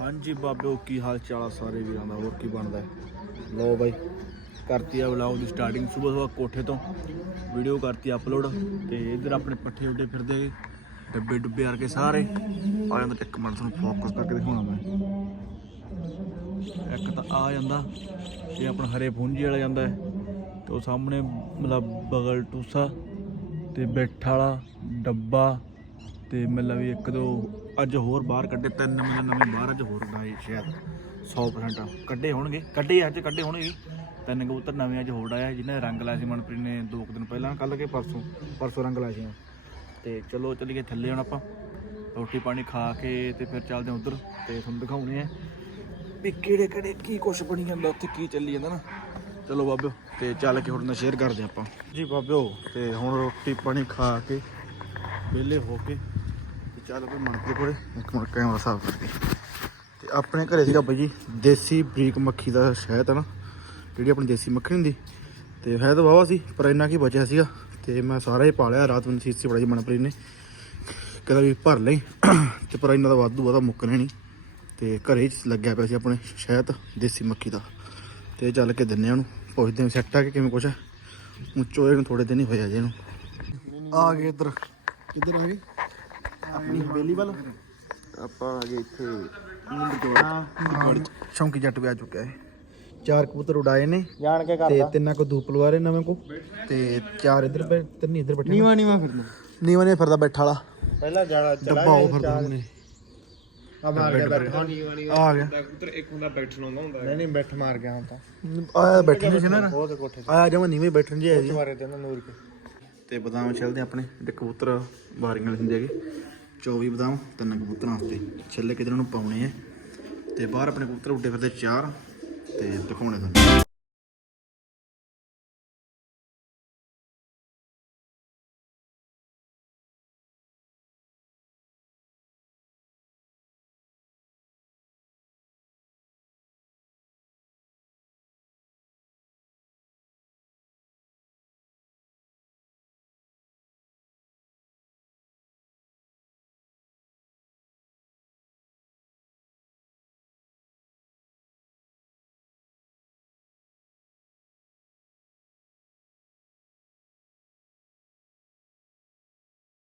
ਹਾਂਜੀ ਬਾਬਿਓ ਕੀ ਹਾਲ ਚਾਲ ਆ ਸਾਰੇ ਵੀਰਾਂ ਦਾ? ਹੋਰ ਕੀ ਬਣਦਾ ਹੈ? ਲਓ ਬਾਈ, ਕਰਤੀ ਆ ਵਲੌਗ ਦੀ ਸਟਾਰਟਿੰਗ ਸਵੇਰ ਸਵੇਰ ਕੋਠੇ ਤੋਂ। ਵੀਡੀਓ ਕਰਤੀ ਅਪਲੋਡ ਤੇ ਇਧਰ ਆਪਣੇ ਪੱਠੇ ਉੱਡੇ ਫਿਰਦੇ ਡੱਬੇ ਡੁੱਬੇ ਆਰ ਕੇ ਸਾਰੇ। ਆ ਜਾਂਦਾ ਇੱਕ ਮਿੰਟ, ਤੁਹਾਨੂੰ ਫੋਕਸ ਕਰਕੇ ਦਿਖਾਉਣਾ ਮੈਂ। ਇੱਕ ਤਾਂ ਆ ਜਾਂਦਾ, ਇਹ ਆਪਣਾ ਹਰੇ ਫੁੰਜੀ ਵਾਲਾ ਜਾਂਦਾ ਹੈ। ਤੇ ਉਹ ਸਾਹਮਣੇ ਮਤਲਬ ਬਗਲ ਟੂਸਾ ਤੇ ਬੈਠ ਵਾਲਾ ਡੱਬਾ। ਤੇ ਮਤਲਬ ਵੀ ਇੱਕ ਦੋ ਅੱਜ ਹੋਰ ਬਾਹਰ ਕੱਢੇ, ਤਿੰਨ ਨਵੇਂ ਨਵੇਂ ਬਾਹਰ ਅੱਜ ਹੋਰ ਡਾਏ ਸ਼ਾਇਦ 100% ਕੱਢੇ ਹੋਣਗੇ, ਕੱਢੇ ਅੱਜ ਕੱਢੇ ਹੋਣਗੇ। ਤਿੰਨ ਕਬੂਤਰ ਨਵੇਂ ਅੱਜ ਹੋਰ ਆਇਆ ਜਿਹਨੇ ਰੰਗ ਲਾਇਆ ਸੀ ਮਨਪ੍ਰੀਤ ਨੇ ਦੋ ਕੁ ਦਿਨ ਪਹਿਲਾਂ ਕੱਲ ਕੇ ਪਰਸੋਂ ਪਰਸੋਂ ਰੰਗ ਲਾਇਆ ਸੀ ਤੇ ਚਲੋ ਚੱਲੀਏ ਥੱਲੇ ਹੁਣ ਆਪਾਂ। ਰੋਟੀ ਪਾਣੀ ਖਾ ਕੇ ਤੇ ਫਿਰ ਚੱਲਦੇ ਹਾਂ ਉਧਰ ਤੇ ਤੁਹਾਨੂੰ ਦਿਖਾਉਣੇ ਆ ਵੀ ਕਿਹੜੇ ਕਿਹੜੇ ਕੀ ਕੁਛ ਬਣੀ ਜਾਂਦਾ, ਉੱਥੇ ਕੀ ਚੱਲੀ ਜਾਂਦਾ ਨਾ। ਚਲੋ ਬਾਬਿਓ, ਤੇ ਚੱਲ ਕੇ ਹੁਣ ਨਾ ਸ਼ੇਅਰ ਕਰਦੇ ਆਪਾਂ। ਜੀ ਬਾਬਿਓ, ਤੇ ਹੁਣ ਰੋਟੀ ਪਾਣੀ ਖਾ ਕੇ, ਵਿਹਲੇ ਹੋ ਕੇ ਚੱਲ ਚੱਲ ਪਏ ਮਣਕੇ ਕੋਲੇ, ਇੱਕ ਮਿੰਟ ਕੈਮਰਾ ਸਾਫ਼ ਕਰਕੇ ਤੇ ਆਪਣੇ ਘਰੇ ਸੀਗਾ ਬਾਈ ਜੀ, ਦੇਸੀ ਬਰੀਕ ਮੱਖੀ ਦਾ ਸ਼ਹਿਦ ਹੈ ਨਾ, ਜਿਹੜੀ ਆਪਣੀ ਦੇਸੀ ਮੱਖੀ ਹੁੰਦੀ। ਤੇ ਹੈ ਤਾਂ ਵਾਵਾ ਸੀ, ਪਰ ਇੰਨਾ ਕੀ ਬਚਿਆ ਸੀਗਾ। ਤੇ ਮੈਂ ਸਾਰਾ ਹੀ ਪਾ ਲਿਆ, ਰਾਤ ਨੂੰ ਸੀਸੀ ਜੀ ਮਨਪ੍ਰੀਤ ਨੇ। ਕਹਿੰਦਾ ਵੀ ਭਰ ਲਈ, ਤੇ ਪਰ ਇੰਨਾ ਦਾ ਵਾਧੂ ਆ, ਤਾਂ ਮੁੱਕਣੇ ਨਹੀਂ। ਤੇ ਘਰੇ ਚ ਲੱਗਿਆ ਪਿਆ ਸੀ ਆਪਣੇ ਸ਼ਹਿਦ, ਦੇਸੀ ਮੱਖੀ ਦਾ। ਤੇ ਚੱਲ ਕੇ ਦਿੰਨੇ ਆ ਉਹਨੂੰ, ਪੁੱਛਦੇ ਹਾਂ ਸੈੱਟ ਆ ਕਿ ਕਿਵੇਂ ਕੁਛ ਹੈ। ਉੱਚੋ ਇਹਨੂੰ ਥੋੜੇ ਦਿਨ ਹੀ ਹੋਇਆ ਆ ਜੇ ਇਹਨੂੰ। ਆ ਗਏ ਇੱਧਰ। ਕਿੱਧਰ ਆ ਗਏ? ਆਪਣੀ ਬੇਲੀ ਵੱਲ। ਆਪਾਂ ਆ ਗਏ ਇੱਥੇ ਨਿੰਦਰ ਸ਼ੌਂਕੀ ਜੱਟ ਵੀ ਆ ਚੁੱਕਿਆ ਹੈ ਚਾਰ ਕਬੂਤਰ ਉਡਾਏ ਨੇ ਜਾਣ ਕੇ ਤੇ ਤਿੰਨਾਂ ਕੋ ਦੂਪ ਲਵਾਰੇ ਨਵੇਂ ਕੋ ਤੇ ਚਾਰ ਇੱਧਰ ਬੈ ਤਿੰਨ ਇੱਧਰ ਬੈਠੇ ਨੀਵਾ ਨੀਵਾ ਫਿਰਨਾ। ਨੀਵਾਂ ਨੇ ਫਿਰਦਾ ਬੈਠਾ ਵਾਲਾ। ਪਹਿਲਾਂ ਜਾਣਾ ਡੱਬਾ ਉਹ ਫਿਰਦਾ ਉਹਨੇ ਆ ਮਾਰ ਗਿਆ ਬੈਠਾ ਆ ਗਿਆ। ਕਬੂਤਰ ਇੱਕ ਹੁੰਦਾ ਬੈਠਣ ਆਉਂਦਾ ਹੁੰਦਾ। ਨਹੀਂ ਨਹੀਂ ਬੈਠ ਮਾਰ ਗਿਆ ਹੁਣ ਤਾਂ। ਆਇਆ ਬੈਠੇ ਨਹੀਂ ਸੀ ਨਾ ਬਹੁਤ ਕੋਠੇ ਆਇਆ ਜਮਾ ਨੀਵੇਂ ਬੈਠਣ ਜੀ ਆਇਆ ਜੀ। ਮਾਰੇ ਤੇ ਉਹਨਾਂ ਨੂਰ ਕੇ। ਤੇ ਬਦਾਮ ਛਿਲਦੇ ਆਪਣੇ। ਤੇ ਕਬੂਤਰ ਵਾਲੇ ਹੁੰਦੇ ਹੈਗੇ। 24 ਬਦਾਮ, ਤਿੰਨ ਕਬੂਤਰਾਂ ਵਾਸਤੇ। ਛਿੱਲੇ ਕਿਧਰ ਨੂੰ ਪਾਉਣੇ ਆ। ਤੇ ਬਾਹਰ ਆਪਣੇ ਕਬੂਤਰ ਉੱਡੇ ਫਿਰਦੇ ਚਾਰ। ਤੇ ਦਿਖਾਉਣੇ ਤੁਹਾਨੂੰ।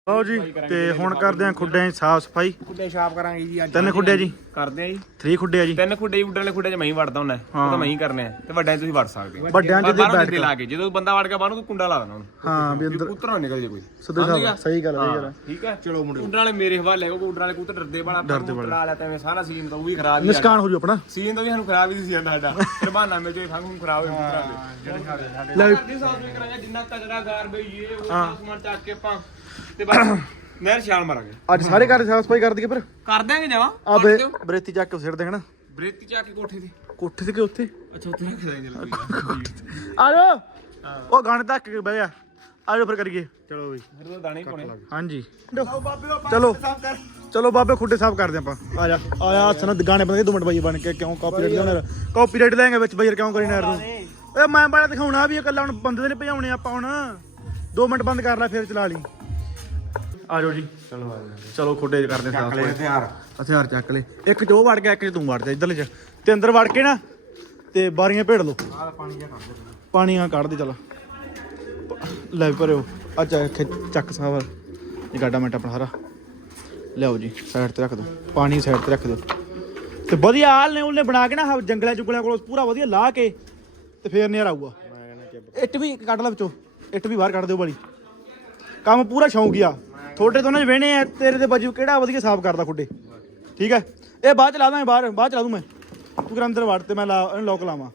ਲਓ ਜੀ ਤੇ ਹੁਣ ਕਰਦੇ ਆ ਖੁੱਡਿਆਂ ਦੀ ਸਾਫ਼ ਸਫ਼ਾਈ। ਖੁੱਡੇ ਛਾਪ ਕਰਾਂਗੇ ਜੀ ਅੱਜ ਤਿੰਨ ਖੁੱਡੇ ਜੀ। ਕਰਦੇ ਆ ਜੀ। 3 ਖੁੱਡੇ ਆ ਜੀ। ਤਿੰਨ ਖੁੱਡੇ ਉੱਡਣ ਵਾਲੇ ਖੁੱਡੇ 'ਚ ਮੈਂ ਹੀ ਵੜਦਾ ਹੁੰਦਾ। ਉਹ ਤਾਂ ਮੈਂ ਹੀ ਕਰਨੇ ਆ। ਤੇ ਵੱਡਿਆਂ 'ਚ ਤੁਸੀਂ ਵੜ ਸਕਦੇ ਹੋ। ਵੱਡਿਆਂ ਚ ਦੇ ਬਾਹਰੋਂ ਬੈਠ ਜਿੱਦੇ ਲਾ ਕੇ ਜਦੋਂ ਬੰਦਾ ਵੜ ਗਿਆ ਬਾਹਰੋਂ ਤੂੰ ਕੁੰਡਾ ਲਾ ਦੇਣਾ ਉਹਨੂੰ। ਹਾਂ ਵੀ ਅੰਦਰ ਕਬੂਤਰ ਨਾ ਨਿਕਲ ਜੇ ਕੋਈ। ਸਿੱਧੇ ਸਾਹਿਬ ਸਹੀ ਗੱਲ ਸਹੀ ਗੱਲ ਠੀਕ ਹੈ। ਚਲੋ ਮੁੰਡੇ। ਉੱਡਣ ਵਾਲੇ ਮੇਰੇ ਹਵਾਲੇ ਉਹ ਉੱਡਣ ਵਾਲੇ ਕਬੂਤਰ ਡਰਦੇ ਵਾਲਾ ਡਰਦੇ ਵਾਲੇ। ਲਾ ਲਿਆ ਤਾਂ ਐਵੇਂ ਸਾਰਾ ਸੀਨ ਤਾਂ ਉਹ ਵੀ ਖਰਾਬ ਹੀ ਨਿਸ਼ਕਾਨ ਹੋ ਜੂ ਆਪਣਾ। ਸੀਨ ਤਾਂ ਵੀ ਸਾਨੂੰ ਖਰਾਬ ਹੀ ਸੀ ਜਾਂਦਾ ਸਾਡਾ। ਫਿਰ ਬਹਾਨਾ ਮੇ ਜੋ ਖੰਗ ਨੂੰ ਖਰਾਬ ਹੋਏ ਕਬੂਤਰਾਂ ਦੇ। ਜਿਹੜੇ ਸਾਡੇ ਸਾਡੇ ਲੈ ਸਾਫ਼ ਵੀ ਕਰਾਂਗੇ ਜਿੰਨਾ ਕਚਰਾ ਗਾਰਬੇਜ ਇਹ ਉਹ ਸਮਾਨ ਚੱਕ ਕੇ ਆਪਾਂ ਤੇ ਬਸ ਨਹਿਰ ਛਾਲ ਮਾਰਾਂਗੇ। ਅੱਜ ਸਾਰੇ ਘਰ ਦੀ ਸਾਫ਼ ਸਫ਼ਾਈ ਕਰ ਦਈਏ ਫਿਰ? ਕਰ ਦਿਆਂਗੇ ਜਾਵਾ ਆ ਬਰੇ ਬਰੇਤੀ ਚੱਕ ਕੇ ਸਿਰ ਦੇਣਾ ਬਰੇਤੀ ਚੱਕ ਕੇ ਕੋਠੇ ਤੇ। ਕੋਠੇ ਤੇ ਕਿ ਉੱਥੇ? ਅੱਛਾ ਉੱਥੇ ਰੱਖ ਦਾਂਗੇ ਆ ਜਾਓ। ਉਹ ਗਾਣੇ ਤੱਕ ਕੇ ਬਹਿ ਜਾ। ਆ ਜਾਓ ਫਿਰ ਕਰੀਏ। ਚਲੋ ਬਈ। ਫਿਰ ਤਾਂ ਦਾਣੇ ਹੀ ਪਾਉਣੇ। ਹਾਂਜੀ। ਚਲੋ ਚਲੋ। ਬਾਬੇ ਖੁੱਡੇ ਸਾਫ਼ ਕਰਦੇ ਆਪਾਂ। ਆ ਜਾ। ਆ ਜਾ ਸਨ ਗਾਣੇ ਬਣ ਗਏ 2 ਮਿੰਟ ਬਾਈ ਬਣ ਕੇ ਕਿਉਂ ਕਾਪੀਰਾਈਟ ਲਿਆਉਣਾ ਕਾਪੀਰਾਈਟ ਲੈਂਗੇ ਵਿੱਚ ਬਈ ਕਿਉਂ ਕਰੀ ਨਰ ਨੂੰ? ਓਏ ਮੈਂ ਬੜਾ ਦਿਖਾਉਣਾ ਵੀ ਇਹ ਕੱਲਾ ਹੁਣ ਬੰਦੇ ਦੇ ਨਹੀਂ ਭਜਾਉਣੇ ਆਪਾਂ ਹੁਣ। 2 ਮਿੰਟ ਬੰਦ ਕਰ ਲੈ ਫਿਰ ਚਲਾ ਲਈ। ਆ ਜਾਓ ਜੀ। ਚਲੋ ਆ ਚਲੋ ਖੁੱਡੇ ਕਰਦੇ ਸਾਫ਼ ਲੈ ਹਥਿਆਰ। ਹਥਿਆਰ ਚੱਕ ਲੈ ਇੱਕ ਚ ਉਹ ਵੜ ਗਿਆ ਇੱਕ ਚ ਤੂੰ ਵੜ ਜਾ ਇਧਰਲੇ ਚ। ਤੇ ਅੰਦਰ ਵੜ ਕੇ ਨਾ ਤੇ ਬਾਰੀਆਂ ਭੇੜ ਲਓ। ਆਹ ਪਾਣੀ ਜਿਹਾ ਕੱਢ ਦੇ। ਪਾਣੀ ਆ ਕੱਢ ਦੇ ਚਲ। ਲੈ ਵੀ ਭਰਿਓ ਆ ਚੱਕ ਚੱਕ ਸਾਵਾ ਇਹ ਗਾਡਾ ਮਿੰਟ ਆਪਣਾ ਸਾਰਾ। ਲਿਆਓ ਜੀ ਸਾਈਡ ਤੇ ਰੱਖ ਦਿਓ। ਪਾਣੀ ਸਾਈਡ ਤੇ ਰੱਖ ਦਿਓ। ਤੇ ਵਧੀਆ ਹਾਲ ਨੇ ਉਹਨੇ ਬਣਾ ਕੇ ਨਾ ਜੰਗਲਾਂ ਚੁਗਲਿਆਂ ਕੋਲ ਪੂਰਾ ਵਧੀਆ ਲਾ ਕੇ ਤੇ ਫੇਰ ਨਜ਼ਾਰਾ ਆਊਗਾ। ਇੱਟ ਵੀ ਕੱਢ ਲੈ ਵਿੱਚੋਂ। ਇੱਟ ਵੀ ਬਾਹਰ ਕੱਢ ਦਿਓ ਬਾਲੀ। ਕੰਮ ਪੂਰਾ ਸ਼ੌਂਕੀਆ ਤੁਹਾਡੇ ਦੋਨਾਂ ਚ ਵੇਣੇ ਆ ਤੇਰੇ ਦੇ ਬਾਜੂ ਕਿਹੜਾ ਵਧੀਆ ਸਾਫ਼ ਕਰਦਾ ਖੁੱਡੇ। ਠੀਕ ਹੈ? ਇਹ ਬਾਅਦ ਚ ਲਾ ਦਾਂ ਬਾਹਰ ਬਾਅਦ ਚ ਲਾ ਦੂੰ ਮੈਂ। ਤੂੰ ਕਰ ਅੰਦਰ ਵੜ ਤੇ ਮੈਂ ਲਾ ਇਹਨੂੰ ਲੋਕ ਲਾਵਾਂ।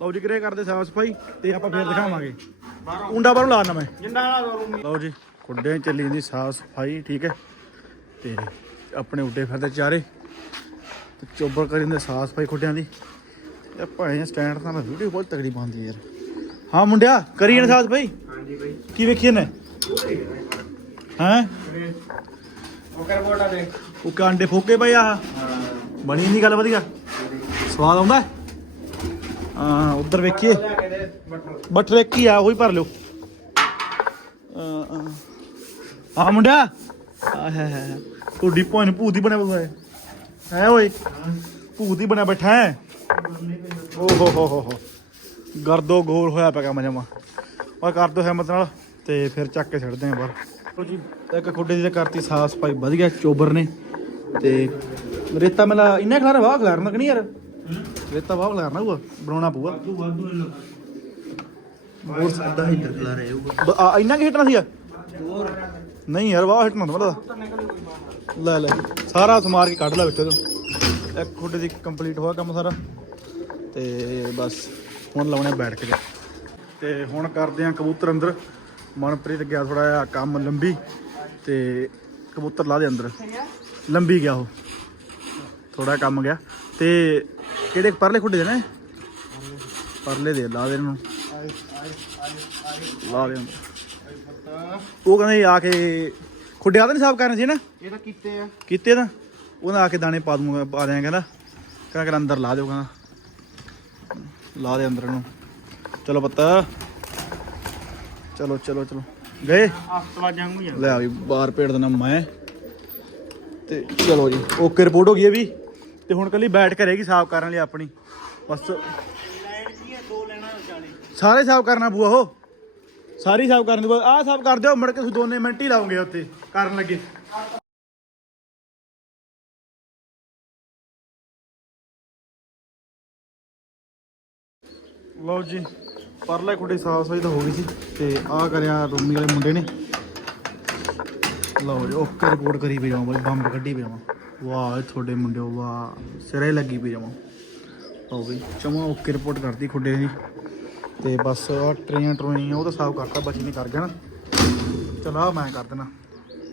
ਲਓ ਜੀ ਕਿਰੇ ਕਰਦੇ ਸਾਫ਼ ਸਫ਼ਾਈ ਤੇ ਆਪਾਂ ਫੇਰ ਦਿਖਾਵਾਂਗੇ। ਕੁੰਡਾ ਬਾਹਰੋਂ ਲਾਣਾ ਮੈਂ। ਜਿੰਨਾ ਨਾਲ ਲਓ ਜੀ ਖੁੱਡੇ ਚੱਲੀ ਜਾਂਦੀ ਸਾਫ਼ ਸਫ਼ਾਈ ਠੀਕ ਹੈ? ਤੇ ਆਪਣੇ ਉੱਡੇ ਫਿਰਦੇ ਚਾਰੇ। ਤੇ ਚੋਬਰ ਕਰੀ ਜਾਂਦੇ ਸਾਫ਼ ਸਫ਼ਾਈ ਖੁੱਡਿਆਂ ਦੀ। ਇਹ ਭਾਵੇਂ ਸਟੈਂਡ ਤਾਂ ਵੀਡੀਓ ਬਹੁਤ ਤਗੜੀ ਬਣਦੀ ਯਾਰ। ਹਾਂ ਮੁੰਡਿਆ ਕਰੀ ਜਾਂਦੇ ਸਾਫ਼ ਸਫ਼ਾਈ? ਹਾਂਜੀ ਬਾਈ। ਕੀ ਵੇਖੀ ਨੇ ਹੈਂ? ਉਹ ਬੋਟਾ ਦੇ ਉਹ ਕਾਂਡੇ ਫੋਕੇ ਪਏ ਆ। ਬਣੀ ਨਹੀਂ ਗੱਲ ਵਧੀਆ? ਸਵਾਦ ਆਉਂਦਾ ਹਾਂ? ਉਧਰ ਵੇਖੀਏ। ਬਟਰ ਇੱਕ ਹੀ ਆ ਉਹੀ ਭਰ ਲਿਓ। ਅਹ, ਅਹ। ਆ ਹੈ ਹੈ ਤੁਹਾਡੀ ਭੈਣ ਭੂਤ ਹੀ ਬਣਿਆ ਬੋਲਦਾ ਹੈ। ਹੈ ਓਏ। ਭੂਤ ਹੀ ਬਣਿਆ ਬੈਠਾ ਹੈ। ਓ ਹੋ ਹੋ ਹੋ ਗਰਦੋ ਗੋਲ ਹੋਇਆ ਪਿਆ ਕੰਮ ਜਮਾ। ਉਹ ਕਰ ਦੋ ਹਿੰਮਤ ਨਾਲ ਤੇ ਫਿਰ ਚੱਕ ਕੇ ਛੱਡਦੇ ਆਂ ਬਾਹਰ। ਲਓ ਜੀ ਇੱਕ ਖੁੱਡੇ ਦੀ ਤਾਂ ਕਰਤੀ ਸਾਫ਼ ਸਫ਼ਾਈ ਵਧੀਆ ਚੋਬਰ ਨੇ ਤੇ ਰੇਤਾ ਮੇਲਾ ਇੰਨਾ ਖਲਾਰਾ ਵਾਹ ਖਲਾਰਨਾ ਕਿ ਨਹੀਂ ਯਾਰ? ਰੇਤਾ ਵਾਹ ਖਲਾਰਨਾ ਹੋਊਗਾ ਬਣਾਉਣਾ ਪਊਗਾ ਹੋਰ ਸਾਦਾ ਹੀ ਟਕਲਾ ਰਹੇ ਹੋਊਗਾ। ਆ ਇੰਨਾ ਕਿ ਹਿੱਟਣਾ ਸੀਗਾ? ਨਹੀਂ ਯਾਰ ਵਾਹ ਹਿੱਟਣਾ ਤਾਂ ਲੈ ਲੈ ਸਾਰਾ ਸਮਾਰ ਕੇ ਕੱਢ ਲੈ ਵਿੱਚੋਂ। ਇੱਕ ਖੁੱਡੇ ਦੀ ਕੰਪਲੀਟ ਹੋਇਆ ਕੰਮ ਸਾਰਾ। ਤੇ ਬਸ ਹੁਣ ਲਾਉਣੇ ਬੈਠ ਕੇ। ਤੇ ਹੁਣ ਕਰਦੇ ਆ ਕਬੂਤਰ ਅੰਦਰ। ਮਨਪ੍ਰੀਤ ਗਿਆ ਥੋੜਾ ਜਿਹਾ ਕੰਮ ਲੰਬੀ ਤੇ ਕਬੂਤਰ ਲਾ ਦੇ ਅੰਦਰ। ਲੰਬੀ ਗਿਆ ਉਹ। ਥੋੜਾ ਕੰਮ ਗਿਆ। ਤੇ ਕਿਹੜੇ ਪਰਲੇ ਖੁੱਡੇ ਨੇ? ਪਰਲੇ ਦੇ ਲਾ ਦੇ ਇਹਨੂੰ। ਲਾ ਦੇ ਅੰਦਰ। ਉਹ ਕਹਿੰਦੇ ਆ ਕੇ ਖੁੱਡਿਆ ਤਾਂ ਨਹੀਂ ਸਾਫ਼ ਕਰਨੇ ਸੀ ਨਾ? ਇਹ ਤਾਂ ਕੀਤੇ ਆ। ਕੀਤੇ ਤਾਂ। ਉਹਨਾਂ ਆ ਕੇ ਦਾਣੇ ਪਾ ਦੂੰਗਾ ਪਾ ਦਿਆਂ ਕਹਿੰਦਾ। ਕਹਿੰਦਾ ਅੰਦਰ ਲਾ ਦਿਓ ਕਹਿੰਦਾ। ਲਾ ਦੇ ਅੰਦਰ ਨੂੰ ਚਲੋ ਪੁੱਤ। ਚਲੋ ਚਲੋ ਚਲੋ। ਗਏ? ਹਫਤਵਾ ਜਾਂਗੂ ਜਾਂ ਲੈ ਆ ਵੀ ਬਾਹਰ ਭੇੜ ਦੇਣਾ ਮੈਂ। ਤੇ ਚਲੋ ਜੀ ਓਕੇ ਰਿਪੋਰਟ ਹੋ ਗਈ ਹੈ ਵੀ। ਤੇ ਹੁਣ ਕੱਲੀ ਬੈਠ ਕੇ ਰਹੇਗੀ ਸਾਫ਼ ਕਰਨ ਲਈ ਆਪਣੀ। ਬਸ। ਸਾਰੇ ਸਾਫ਼ ਕਰਨਾ ਬੂਆ ਉਹ। ਸਾਰੀ ਸਾਫ਼ ਕਰਨ ਦੇ ਬਾਅਦ ਆਹ ਸਾਫ਼ ਕਰ ਦਿਓ ਮੁੜ ਕੇ ਤੁਸੀਂ ਦੋਨੇ ਮਿੰਟ ਹੀ ਲਾਉਂਗੇ ਉੱਥੇ ਕਰਨ ਲੱਗੇ। ਲਓ ਜੀ। ਪਰਲੇ ਖੁੱਡੇ ਸਾਫ਼ ਸਫ਼ਾਈ ਤਾਂ ਹੋ ਗਈ ਸੀ ਤੇ ਆਹ ਕਰਿਆ ਰੋਮੀ ਵਾਲੇ ਮੁੰਡੇ ਨੇ। ਲਓ ਜੀ, ਓਕੇ ਰਿਪੋਰਟ ਕਰੀ ਪਈ ਜਾਵਾਂ ਬਈ, ਬੰਬ ਕੱਢੀ ਪਈ ਜਾਵਾਂ। ਵਾਹ ਤੁਹਾਡੇ ਮੁੰਡਿਓ, ਵਾਹ, ਸਿਰੇ ਲੱਗੀ ਪਈ ਜਾਵਾਂ। ਲਓ ਬਈ ਚਮਾ ਓਕੇ ਰਿਪੋਰਟ ਕਰਦੀ ਖੁੱਡੇ ਦੀ। ਤੇ ਬਸ ਆ ਟਰੇਨ ਟਰੋਈਆਂ, ਉਹ ਤਾਂ ਸਾਫ਼ ਕਰਤਾ ਬਚੀ ਨਹੀਂ ਕਰ ਗਿਆ ਨਾ। ਚਲੋ ਆਹ ਮੈਂ ਕਰ ਦੇਣਾ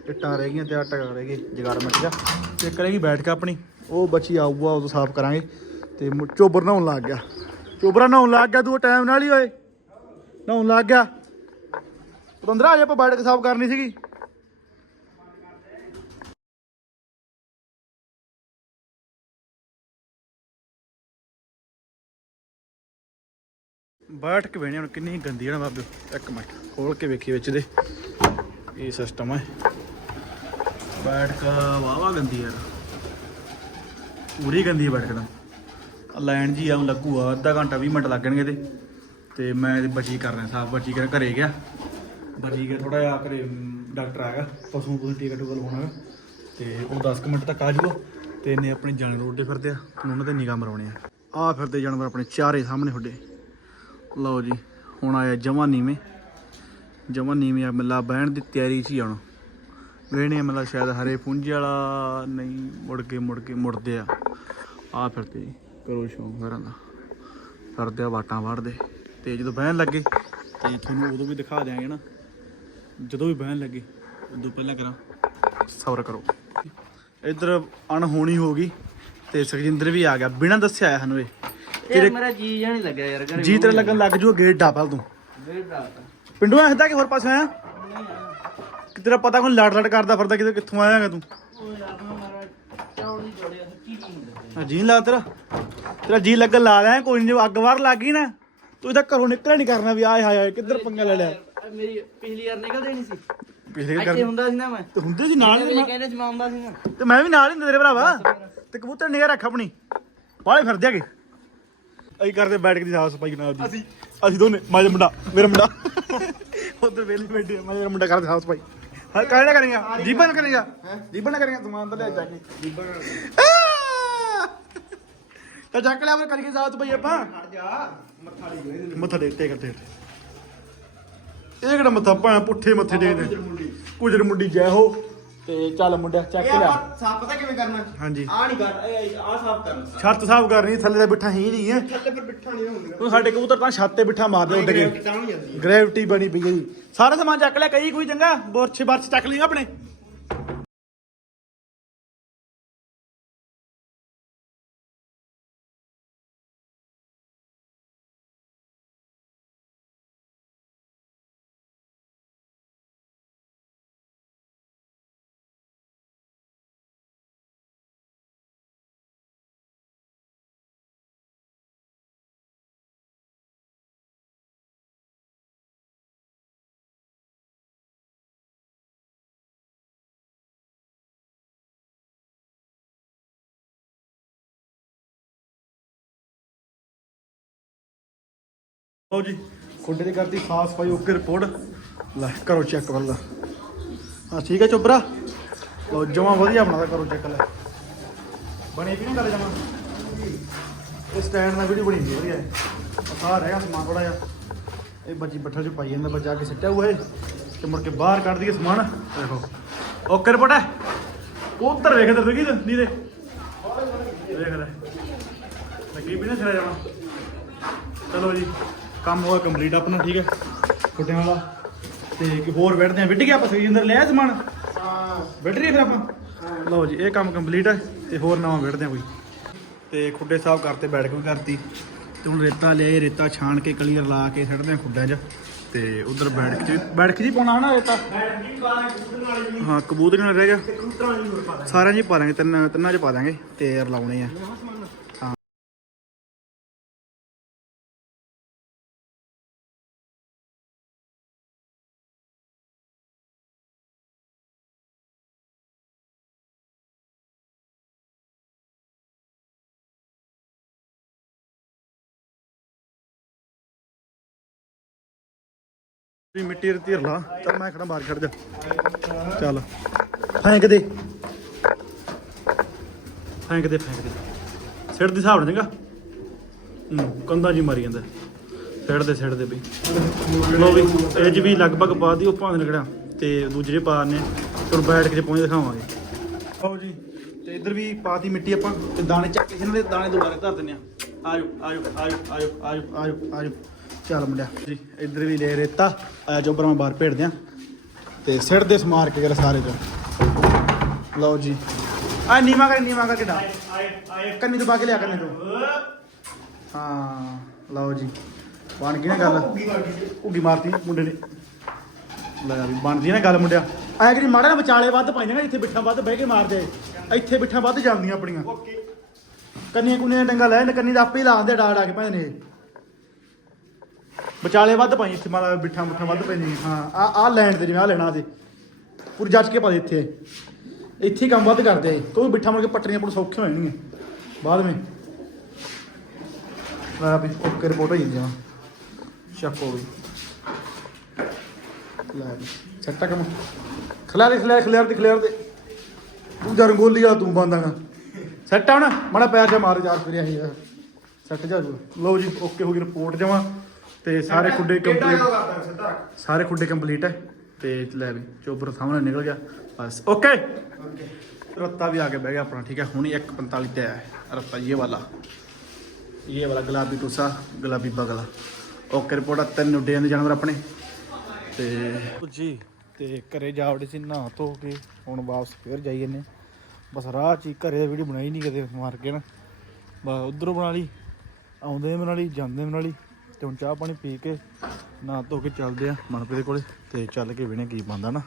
ਇੱਟਾਂ ਰਹਿ ਗਈਆਂ ਤੇ ਆਟਾ ਰਹਿ ਗਏ, ਜਗਾੜ ਮੱਚ ਗਿਆ। ਤੇ ਕਰੇਗੀ ਬੈਠ ਕੇ ਆਪਣੀ, ਉਹ ਬਚੀ ਆਊਗਾ, ਉਹ ਸਾਫ਼ ਕਰਾਂਗੇ। ਤੇ ਮੁ- ਚੋਬਰ ਨਹਾਉਣ ਲੱਗ ਗਿਆ। ਚੋਬਰਾ ਨਹਾਉਣ ਲੱਗ ਗਿਆ, ਤੂੰ ਟਾਈਮ ਨਾਲ ਹੀ ਓਏ। ਨਹਾਉਣ ਲੱਗ ਗਿਆ। ਪਤੰਦਰਾ ਆ ਆਪਾਂ ਬੈਠ ਸਾਫ਼ ਕਰਨੀ ਸੀਗੀ। ਬੈਠ ਕੇ ਵੇਣੇ ਹੁਣ ਕਿੰਨੀ ਗੰਦੀ ਹੈ ਨਾ ਬਾਬੇ। ਇੱਕ ਮਿੰਟ, ਖੋਲ ਕੇ ਵੇਖੀ ਵਿੱਚ ਦੇ। ਇਹ ਸਿਸਟਮ ਹੈ ਬੈਠਕ ਕੇ ਵਾਵਾ ਗੰਦੀ ਯਾਰ। ਪੂਰੀ ਗੰਦੀ ਹੈ ਬੈਠ ਕੇ ਲਾਈਨ ਜੀ ਆਉਂ ਲੱਗੂਗਾ ਅੱਧਾ ਘੰਟਾ 20 ਮਿੰਟ ਲੱਗਣਗੇ ਤੇ ਤੇ ਮੈਂ ਇਹਦੀ ਬਚੀ ਕਰਨਾ ਸਾਫ਼ ਬਚੀ ਕਰ ਘਰੇ ਗਿਆ। ਬਚੀ ਗਿਆ ਥੋੜਾ ਜਿਹਾ ਘਰੇ ਡਾਕਟਰ ਆਗਾ ਪਸ਼ੂ ਪਸ਼ੂ ਟੀਕਾ ਟੂਕਾ ਲਵਾਉਣਾ ਤੇ ਉਹ 10 ਕੁ ਮਿੰਟ ਤੱਕ ਆ ਜਾਊਗਾ ਤੇ ਇਹਨੇ ਆਪਣੇ ਜਾਨਵਰ ਰੋਡ ਦੇ ਫਿਰਦੇ ਆ ਹੁਣ ਉਹਨਾਂ ਤੇ ਨਿਗਾਹ ਮਰਾਉਣੇ ਆ। ਆ ਫਿਰਦੇ ਜਾਨਵਰ ਆਪਣੇ ਚਾਰੇ ਸਾਹਮਣੇ ਤੁਹਾਡੇ। ਲਓ ਜੀ ਹੁਣ ਆਇਆ ਜਮਾ ਨੀਵੇਂ। ਜਮਾ ਨੀਵੇਂ ਆ ਮਿਲਾ ਬਹਿਣ ਦੀ ਤਿਆਰੀ 'ਚ ਹੀ ਆਉਣਾ। ਵੇਣੇ ਮਿਲਾ ਸ਼ਾਇਦ ਹਰੇ ਪੁੰਜ ਵਾਲਾ ਨਹੀਂ ਮੁੜ ਕੇ ਮੁੜ ਕੇ ਮੁੜਦੇ ਆ। ਆ ਫਿਰਦੇ ਜੀ, ਕਰੋ ਸ਼ੌਂਕ ਸਾਰਿਆਂ ਦਾ। ਫਿਰਦੇ ਆ ਵਾਟਾਂ ਵੜਦੇ। ਤੇ ਜਦੋਂ ਬਹਿਣ ਲੱਗੇ ਤੇ ਤੁਹਾਨੂੰ ਉਦੋਂ ਵੀ ਦਿਖਾ ਦਿਆਂਗੇ ਨਾ। ਜਦੋਂ ਵੀ ਬਹਿਣ ਲੱਗੇ ਉਦੋਂ ਪਹਿਲਾਂ ਕਰਾਂ। ਸਬਰ ਕਰੋ। ਇੱਧਰ ਅਣਹੋਣੀ ਹੋ ਗਈ ਤੇ ਸੁਖਜਿੰਦਰ ਵੀ ਆ ਗਿਆ। ਬਿਨਾਂ ਦੱਸਿਆ ਆਇਆ ਸਾਨੂੰ ਇਹ। ਯਾਰ ਮੇਰਾ ਜੀ ਜਾਂ ਨਹੀਂ ਲੱਗਿਆ ਯਾਰ ਘਰੇ ਜੀ ਤੇਰੇ ਲੱਗਣ ਲੱਗ। ਜੂ ਗੇਟ ਡਾਪਲ ਤੂੰ। ਵੇਟ ਰਾਤ ਪਿੰਡੋਂ ਆਇਆ ਸਿੱਧਾ ਕਿ ਹੋਰ ਪਾਸੇ ਆਇਆ? ਕਿ ਤੇਰਾ ਪਤਾ ਕੋਈ ਲੜ ਲੜ ਕਰਦਾ ਫਿਰਦਾ ਕਿਤੇ ਕਿੱਥੋਂ ਆਇਆਗਾ ਤੂੰ? ਆ ਜੀ ਲਾ ਤੇਰਾ। ਤੇਰਾ ਜੀ ਲੱਗਣ ਲਾ ਲਿਆ ਕੋਈ ਨਹੀਂ ਜੇ ਅੱਗ ਵਾਰ ਲੱਗ ਗਈ ਨਾ ਤੂੰ ਇਹਦਾ ਘਰੋਂ ਨਿਕਲਿਆ ਨਹੀਂ ਕਰਨਾ ਵੀ ਆਏ ਹਾਏ ਹਾਏ ਕਿੱਧਰ ਪੰਗਾ ਲੈ ਲਿਆ। ਮੇਰੀ ਪਿਛਲੀ ਵਾਰ ਨਿਕਲਦੇ ਨਹੀਂ ਸੀ। ਪਿਛਲੇ ਇੱਥੇ ਕਰ ਹੁੰਦਾ ਸੀ ਨਾ ਮੈਂ। ਤੇ ਹੁੰਦੇ ਸੀ ਨਾਲ ਹੀ ਮੇਰੇ ਕਹਿੰਦੇ ਸੀ ਮੈਂ ਆਉਂਦਾ ਸੀ ਨਾ। ਤੇ ਮੈਂ ਵੀ ਨਾਲ ਹੀ ਹੁੰਦਾ ਤੇਰੇ ਭਰਾਵਾ। ਤੇ ਕਬੂਤਰ ਨਿਗਾ ਰੱਖ ਆਪਣੀ। ਬਾਹਲੇ ਫਿਰਦੇ ਹੈਗੇ। ਅਸੀਂ ਕਰਦੇ ਬੈਠ ਕੇ ਦੀ ਸਾਫ਼ ਸਫ਼ਾਈ ਨਾਲ ਦੀ ਅਸੀਂ ਅਸੀਂ ਦੋਨੇ ਮਾਜਾ ਮੁੰਡਾ ਮੇਰਾ ਮੁੰਡਾ। ਉਧਰ ਵੇਲੇ ਬੈਠੇ ਆ, ਮੈਂ ਮੇਰਾ ਮੁੰਡਾ ਕਰਦੇ ਸਾਫ਼ ਸਫ਼ਾਈ। ਹਾਂ ਕਾਹਦਾ ਕਰੇਗਾ? ਜੀਬਨ ਕਰੇਗਾ? ਜੀਬਨ ਕਰੇਗਾ ਤੂੰ ਅੰਦਰ ਲੈ ਜਾ ਕੇ। ਜੀਬਨ ਤਾਂ ਚੱਕ ਲਿਆ ਆਪਣੇ ਕਰੀਏ ਸਾਫ਼ ਸਫ਼ਾਈ ਆਪਾਂ। ਹਟ ਜਾ ਮੱਥਾ ਨਹੀਂ ਮੱਥਾ ਟੇਕ ਟੇਕ ਟੇਕ। ਇਹ ਕਿਹੜਾ ਮੱਥਾ? ਭਾਂ ਪੁੱਠੇ ਮੱਥੇ ਟੇਕਦੇ ਕੁਜਰ ਮੁੰਡੀ ਜੈ ਹੋ। ਤੇ ਚੱਲ ਮੁੰਡਿਆ ਚੱਕ ਲਿਆ ਸਾਫ਼ ਪਤਾ ਕਿਵੇਂ ਕਰਨਾ? ਹਾਂਜੀ। ਆ ਨਹੀਂ ਕਰ ਆ ਸਾਫ਼ ਕਰਨਾ ਛੱਤ ਸਾਫ਼ ਕਰਨੀ ਥੱਲੇ ਦਾ ਬਿੱਠਾ ਹੀ ਨਹੀਂ ਹੈ ਥੱਲੇ ਪਰ ਬਿੱਠਾ ਨਹੀਂ ਹੁੰਦਾ ਉਹ ਸਾਡੇ ਕਬੂਤਰ ਤਾਂ ਛੱਤ ਤੇ ਬਿੱਠਾ ਮਾਰਦੇ ਉੱਡ ਕੇ ਤਾਂ ਨਹੀਂ ਜਾਂਦੀ ਗ੍ਰੈਵਿਟੀ ਬਣੀ ਪਈ ਹੈ ਜੀ। ਸਾਰਾ ਸਮਾਨ ਚੱਕ ਲਿਆ ਕਈ ਕੋਈ ਚੰਗਾ? ਬੋਰਛੇ ਬਰਛ ਚੱਕ ਲਈ ਆਪਣੇ। ਲਓ ਜੀ, ਖੁੱਡੇ ਦੀ ਕਰਤੀ ਸਾਫ਼ ਸਫ਼ਾਈ ਓਕੇ ਰਿਪੋਰਟ ਲੈ ਕਰੋ ਚੈੱਕ ਵੱਲਾ ਹਾਂ, ਠੀਕ ਹੈ ਚੋਬਰਾ ਲਓ, ਜਮਾ ਵਧੀਆ ਬਣਾਦਾ ਕਰੋ ਚੈੱਕ ਲੈ। ਬਣੀ ਵੀ ਨਹੀਂ ਕਰ ਜਮਾ? ਇਹ ਸਟੈਂਡ ਨਾਲ ਵੀਡੀਓ ਬਣੀ ਹੁੰਦੀ ਵਧੀਆ ਇਹ ਸਾਰਾ ਸਮਾਨ ਥੋੜਾ ਜਿਹਾ। ਇਹ ਬੱਜੀ ਬੱਠਲ ਚ ਪਾਈ ਜਾਂਦਾ, ਬੱਚਾ ਕੇ ਸਿੱਟਿਆ ਹੋਇਆ ਤੇ ਮੁੜ ਕੇ ਬਾਹਰ ਕੱਢ ਦਈਏ ਸਮਾਨ। ਦੇਖੋ। ਓਕੇ ਰਿਪੋਰਟ ਹੈ। ਉਧਰ ਵੇਖ ਤੇ ਕੀ ਨੀ ਦੇ ਵੇਖ ਲੈ। ਲੱਗੀ ਵੀ ਨਾ ਸਿਰਾ ਜਾਣਾ। ਚਲੋ ਜੀ। ਕੰਮ ਹੋਇਆ ਕੰਪਲੀਟ ਆਪਣਾ, ਠੀਕ ਹੈ? ਫੁੱਟਿਆਂ ਵਾਲਾ। ਤੇ ਕਿ ਹੋਰ ਬੈਠਦੇ ਆ ਵਿੱਢ ਗਿਆ ਆਪਾਂ ਸਰੀਰ ਅੰਦਰ ਲਿਆ ਸਮਾਨ। ਹਾਂ ਵਿੱਢ ਰਹੀ ਫਿਰ ਆਪਾਂ? ਲਓ ਜੀ, ਇਹ ਕੰਮ ਕੰਪਲੀਟ ਹੈ ਤੇ ਹੋਰ ਨਵਾਂ ਵਿੱਢਦੇ ਆ ਕੋਈ। ਤੇ ਖੁੱਡੇ ਸਾਫ਼ ਕਰਤੇ ਬੈਠਕ ਵੀ ਕਰਤੀ ਤੇ ਹੁਣ ਰੇਤਾ ਲਿਆਏ ਰੇਤਾ ਛਾਣ ਕੇ ਕਲੀਅਰ ਲਾ ਕੇ ਛੱਡਦੇ ਆ ਖੁੱਡਾਂ 'ਚ। ਤੇ ਉਧਰ ਬੈਠ ਕੇ ਬੈਠ ਕੇ ਜੀ ਪਾਉਣਾ ਹਨਾ ਰੇਤਾ? ਹਾਂ, ਕਬੂਤਰ ਨਾਲ ਰਹਿ ਗਿਆ। ਸਾਰਿਆਂ 'ਚ ਹੀ ਪਾ ਦਾਂਗੇ, ਤਿੰਨ ਤਿੰਨਾਂ 'ਚ ਪਾ ਦਾਂਗੇ। ਤੇ ਰਲਾਉਣੇ ਆ। ਵੀ ਮਿੱਟੀ ਰਤੀ ਰਲਾ ਚੱਲ ਮੈਂ ਖੜਾ ਬਾਹਰ ਖੜ ਜਾ। ਚੱਲ। ਫੈਂਕ ਦੇ। ਫੈਂਕ ਦੇ ਫੈਂਕ ਦੇ। ਸਿਰ ਦੇ ਹਿਸਾਬ ਨਾਲ ਚੰਗਾ। ਹੂੰ ਕੰਦਾ ਜੀ ਮਾਰੀ ਜਾਂਦਾ। ਸਿਰ ਦੇ ਸਿਰ ਦੇ ਬਈ ਲੋ ਵੀ, ਇਹ ਚ ਵੀ ਲਗਭਗ ਪਾ ਦੀ ਉਹ ਭਾਵੇਂ ਨਿਕੜਿਆ ਤੇ ਦੂਜੇ ਜੇ ਪਾ ਨੇ ਫਿਰ ਬੈਠ ਕੇ ਜੇ ਪਹੁੰਚ ਦਿਖਾਵਾਂਗੇ। ਆਓ ਜੀ, ਤੇ ਇੱਧਰ ਵੀ ਪਾਤੀ ਮਿੱਟੀ ਆਪਾਂ। ਤੇ ਦਾਣੇ ਚੱਕ ਕੇ ਇਹਨਾਂ ਦੇ ਦਾਣੇ ਦੁਬਾਰੇ ਧਰ ਦਿੰਨੇ ਆ ਆਜੋ ਆਜੋ ਆਜੋ ਆਜੋ ਆਜੋ ਆਜੋ ਆਜੋ। ਚੱਲ ਮੁੰਡਿਆ। ਜੀ ਇੱਧਰ ਵੀ ਲੈ ਰੇਤਾ। ਆ ਜੋ ਮੈਂ ਬਾਹਰ ਭੇੜ ਦਿਆਂ ਤੇ ਸਿਰ ਦੇ ਸਮਾਰ ਕੇ ਕਰ ਸਾਰੇ ਚ ਲਓ ਜੀ। ਆ ਨੀਮਾ ਕਰ ਨੀਮਾ ਕਰਕੇ ਡਾ ਕੰਨੀ ਤੋਂ ਪਾ ਕੇ ਲਿਆ ਕੰਨੀ ਤੋਂ। ਹਾਂ ਲਓ ਜੀ। ਬਣ ਗਈ ਨਾ ਗੱਲ। ਉੱਗੀ ਮਾਰਤੀ ਮੁੰਡੇ ਨੇ। ਲੈ ਵੀ ਬਣਦੀ ਨਾ ਗੱਲ ਮੁੰਡਿਆ। ਐ ਜਿਹੜੀ ਮਾੜਾ ਨਾ ਵਿਚਾਲੇ ਵੱਧ ਪਾਈਆਂ ਨਾ ਇੱਥੇ ਬਿੱਠਾਂ ਵੱਧ ਬਹਿ ਕੇ ਮਾਰਦੇ ਇੱਥੇ ਬਿੱਠਾਂ ਵੱਧ ਜਾਂਦੀਆਂ ਆਪਣੀਆਂ। ਕੰਨੀਆਂ ਕੁੰਨੀਆਂ ਡੰਗਾ ਲੈ ਕੰਨੀ ਦਾ ਆਪੇ ਹੀ ਲਾਉਂਦੇ ਡਾ ਡਾ ਕੇ ਭੈਣ ਨੇ ਵਿਚਾਲੇ ਵੱਧ ਪਾਈ ਇੱਥੇ, ਮਾੜਾ ਬਿੱਠਾਂ ਬਿੱਠਾਂ ਵੱਧ ਪੈਂਦੀਆਂ ਹਾਂ ਆ ਆ ਲੈਣ ਤੇ ਜਿਵੇਂ ਆ ਲੈਣਾ ਤੇ ਪੂਰੀ ਜੱਜ ਕੇ ਪਾ ਦੇ ਇੱਥੇ। ਇੱਥੇ ਕੰਮ ਵੱਧ ਕਰਦੇ। ਕੋਈ ਬਿੱਠਾ ਮੁੜ ਕੇ ਪੱਟਣੀਆਂ ਪੁੜ ਸੌਖੇ ਹੋ ਜਾਣਗੀਆਂ ਬਾਅਦ ਵਿੱਚ। ਆ ਵੀ, ਓਕੇ ਰਿਪੋਰਟ ਹੋ ਜਾਂਦੀ ਆ। ਚੱਕ ਲੈ ਸੱਟਾ ਕੰਮ। ਖਿਲਾਰੇ ਖਿਲਾਰੇ, ਖਿਲਾਰ ਦੇ ਖਿਲਾਰ ਦੇ। ਤੂੰ ਜਾਂ ਰੰਗੋਲੀ ਵਾਲਾ, ਤੂੰ ਬੰਦਾਗਾ ਸੈੱਟ ਆ ਹੁਣ। ਮਾੜਾ ਪੈਰ ਜਾ ਮਾਰ ਜਾ ਫਿਰ ਸੀ ਸੈੱਟ ਜਾ ਲਓ ਜੀ, ਓਕੇ, ਹੋ ਗਈ ਰਿਪੋਰਟ ਜਮਾ। ਤੇ ਸਾਰੇ ਖੁੱਡੇ ਕੰਪਲੀਟ ਸਾਰੇ ਖੁੱਡੇ ਕੰਪਲੀਟ ਹੈ। ਤੇ ਲੈ ਵੀ ਚੋਬਰ ਸਾਹਮਣੇ ਨਿਕਲ ਗਿਆ ਬਸ ਓਕੇ ਰੱਤਾ ਵੀ ਆ ਕੇ ਬਹਿ ਗਿਆ ਆਪਣਾ ਠੀਕ ਹੈ? ਹੁਣ 1:45 ਤੇ ਆਇਆ ਹੈ ਰੱਤਾ ਇਹ ਵਾਲਾ। ਇਹ ਵਾਲਾ ਗੁਲਾਬੀ ਟੂਸਾ ਗੁਲਾਬੀ ਬਗਲਾ। ਓਕੇ ਰਿਪੋਰਟ ਆ ਤਿੰਨ ਉੱਡੇ ਜਾਂਦੇ ਜਾਨਵਰ ਆਪਣੇ। ਤੇ ਜੀ ਤੇ ਘਰੇ ਜਾ ਵੜੇ ਸੀ ਨਹਾ ਧੋ ਕੇ ਹੁਣ ਵਾਪਸ ਫੇਰ ਜਾਈ ਜੰਨੇ ਬਸ ਰਾਹ ਚ ਹੀ ਘਰੇ ਦਾ ਵੀਡੀਓ ਬਣਾਈ ਨਹੀਂ ਕਦੇ ਮਾਰ ਕੇ ਨਾ। ਬਸ ਉਧਰੋਂ ਬਣਾ ਲਈ ਆਉਂਦੇ ਨੇ ਬਣਾ ਲਈ ਜਾਂਦੇ ਨੇ ਬਣਾ ਲਈ ਤੇ ਹੁਣ ਚਾਹ ਪਾਣੀ ਪੀ ਕੇ ਨਾ ਧੋ ਕੇ ਚੱਲਦੇ ਆ ਮਨਪ੍ਰੀਤ ਦੇ ਕੋਲੇ ਤੇ ਚੱਲ ਕੇ ਵੇਣੇ ਕੀ ਬੰਦਾ ਨਾ।